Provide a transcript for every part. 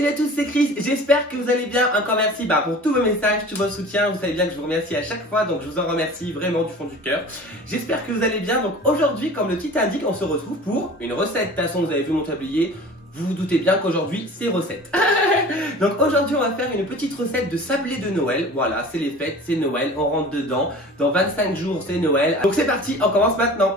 salut à tous, c'est Chris, j'espère que vous allez bien. Encore merci pour tous vos messages, tous vos soutiens. Vous savez bien que je vous remercie à chaque fois, donc je vous en remercie vraiment du fond du cœur. J'espère que vous allez bien. Donc aujourd'hui, comme le titre indique, on se retrouve pour une recette. De toute façon, vous avez vu mon tablier, vous vous doutez bien qu'aujourd'hui c'est recette. Donc aujourd'hui on va faire une petite recette de sablé de Noël. Voilà, c'est les fêtes, c'est Noël, on rentre dedans. Dans 25 jours c'est Noël. Donc c'est parti, on commence maintenant.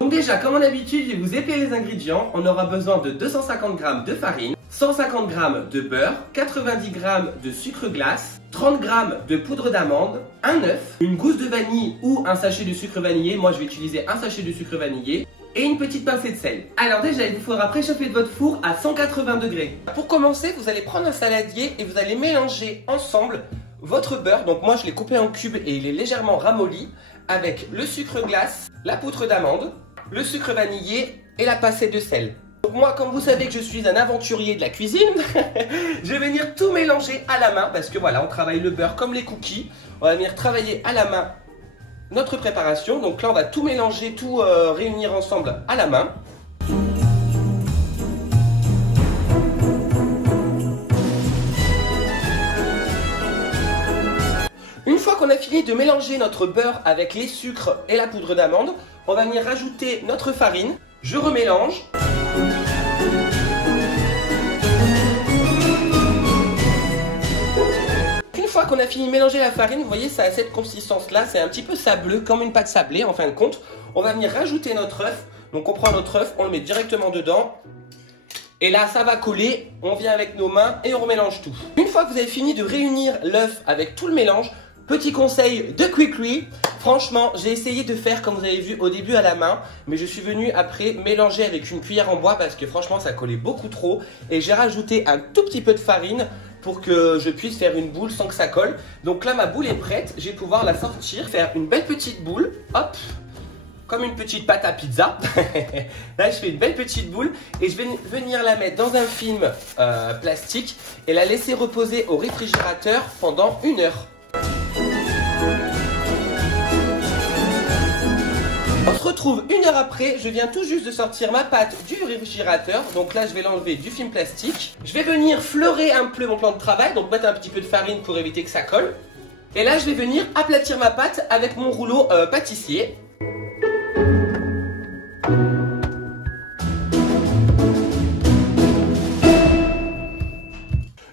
Donc déjà, comme d'habitude, je vais vous épeler les ingrédients. On aura besoin de 250 g de farine, 150 g de beurre, 90 g de sucre glace, 30 g de poudre d'amande, un œuf, une gousse de vanille ou un sachet de sucre vanillé. Moi, je vais utiliser un sachet de sucre vanillé et une petite pincée de sel. Alors déjà, il vous faudra préchauffer votre four à 180 degrés. Pour commencer, vous allez prendre un saladier et vous allez mélanger ensemble votre beurre. Donc moi, je l'ai coupé en cubes et il est légèrement ramolli avec le sucre glace, la poudre d'amande, le sucre vanillé et la pincée de sel. Donc moi, comme vous savez que je suis un aventurier de la cuisine, je vais venir tout mélanger à la main parce que voilà, on travaille le beurre comme les cookies. On va venir travailler à la main notre préparation. Donc là, on va tout mélanger, tout réunir ensemble à la main. Une fois qu'on a fini de mélanger notre beurre avec les sucres et la poudre d'amande, on va venir rajouter notre farine. Je remélange. Une fois qu'on a fini de mélanger la farine, vous voyez, ça a cette consistance-là, c'est un petit peu sableux, comme une pâte sablée en fin de compte. On va venir rajouter notre œuf. Donc on prend notre œuf, on le met directement dedans. Et là, ça va coller, on vient avec nos mains et on remélange tout. Une fois que vous avez fini de réunir l'œuf avec tout le mélange, petit conseil de Quickly, franchement, j'ai essayé de faire comme vous avez vu au début à la main, mais je suis venu après mélanger avec une cuillère en bois parce que franchement, ça collait beaucoup trop. Et j'ai rajouté un tout petit peu de farine pour que je puisse faire une boule sans que ça colle. Donc là, ma boule est prête, je vais pouvoir la sortir, faire une belle petite boule, hop, comme une petite pâte à pizza. Là, je fais une belle petite boule et je vais venir la mettre dans un film plastique et la laisser reposer au réfrigérateur pendant 1 heure. On se retrouve 1 heure après, je viens tout juste de sortir ma pâte du réfrigérateur. Donc là, je vais l'enlever du film plastique. Je vais venir fleurer un peu mon plan de travail, donc mettre un petit peu de farine pour éviter que ça colle. Et là, je vais venir aplatir ma pâte avec mon rouleau pâtissier.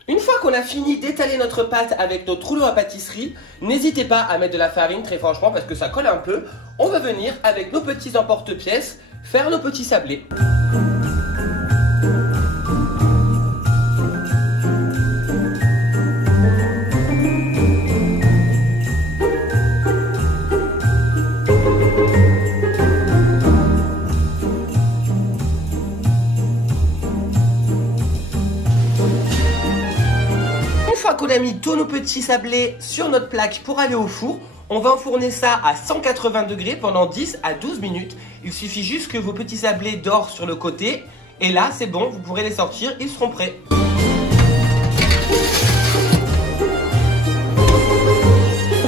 Une fois qu'on a fini d'étaler notre pâte avec notre rouleau à pâtisserie, n'hésitez pas à mettre de la farine très franchement parce que ça colle un peu. On va venir avec nos petits emporte-pièces faire nos petits sablés. Qu'on a mis tous nos petits sablés sur notre plaque pour aller au four, on va enfourner ça à 180 degrés pendant 10 à 12 minutes. Il suffit juste que vos petits sablés dorent sur le côté et là c'est bon, vous pourrez les sortir, ils seront prêts.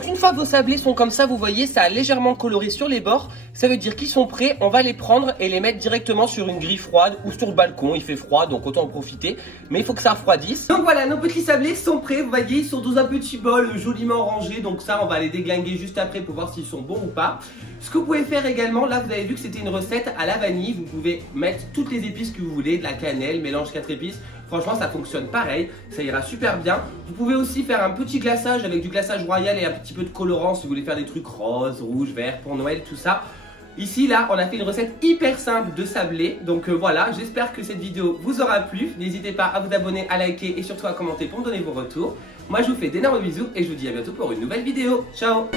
Une fois vos sablés sont comme ça, vous voyez, ça a légèrement coloré sur les bords. Ça veut dire qu'ils sont prêts, on va les prendre et les mettre directement sur une grille froide ou sur le balcon. Il fait froid, donc autant en profiter, mais il faut que ça refroidisse. Donc voilà, nos petits sablés sont prêts, vous voyez, ils sont dans un petit bol joliment rangé. Donc ça, on va les déglinguer juste après pour voir s'ils sont bons ou pas. Ce que vous pouvez faire également, là vous avez vu que c'était une recette à la vanille. Vous pouvez mettre toutes les épices que vous voulez, de la cannelle, mélange 4 épices. Franchement, ça fonctionne pareil, ça ira super bien. Vous pouvez aussi faire un petit glaçage avec du glaçage royal et un petit peu de colorant si vous voulez faire des trucs roses, rouges, verts pour Noël, tout ça. Ici, là, on a fait une recette hyper simple de sablé. Donc voilà, j'espère que cette vidéo vous aura plu. N'hésitez pas à vous abonner, à liker et surtout à commenter pour me donner vos retours. Moi, je vous fais d'énormes bisous et je vous dis à bientôt pour une nouvelle vidéo. Ciao!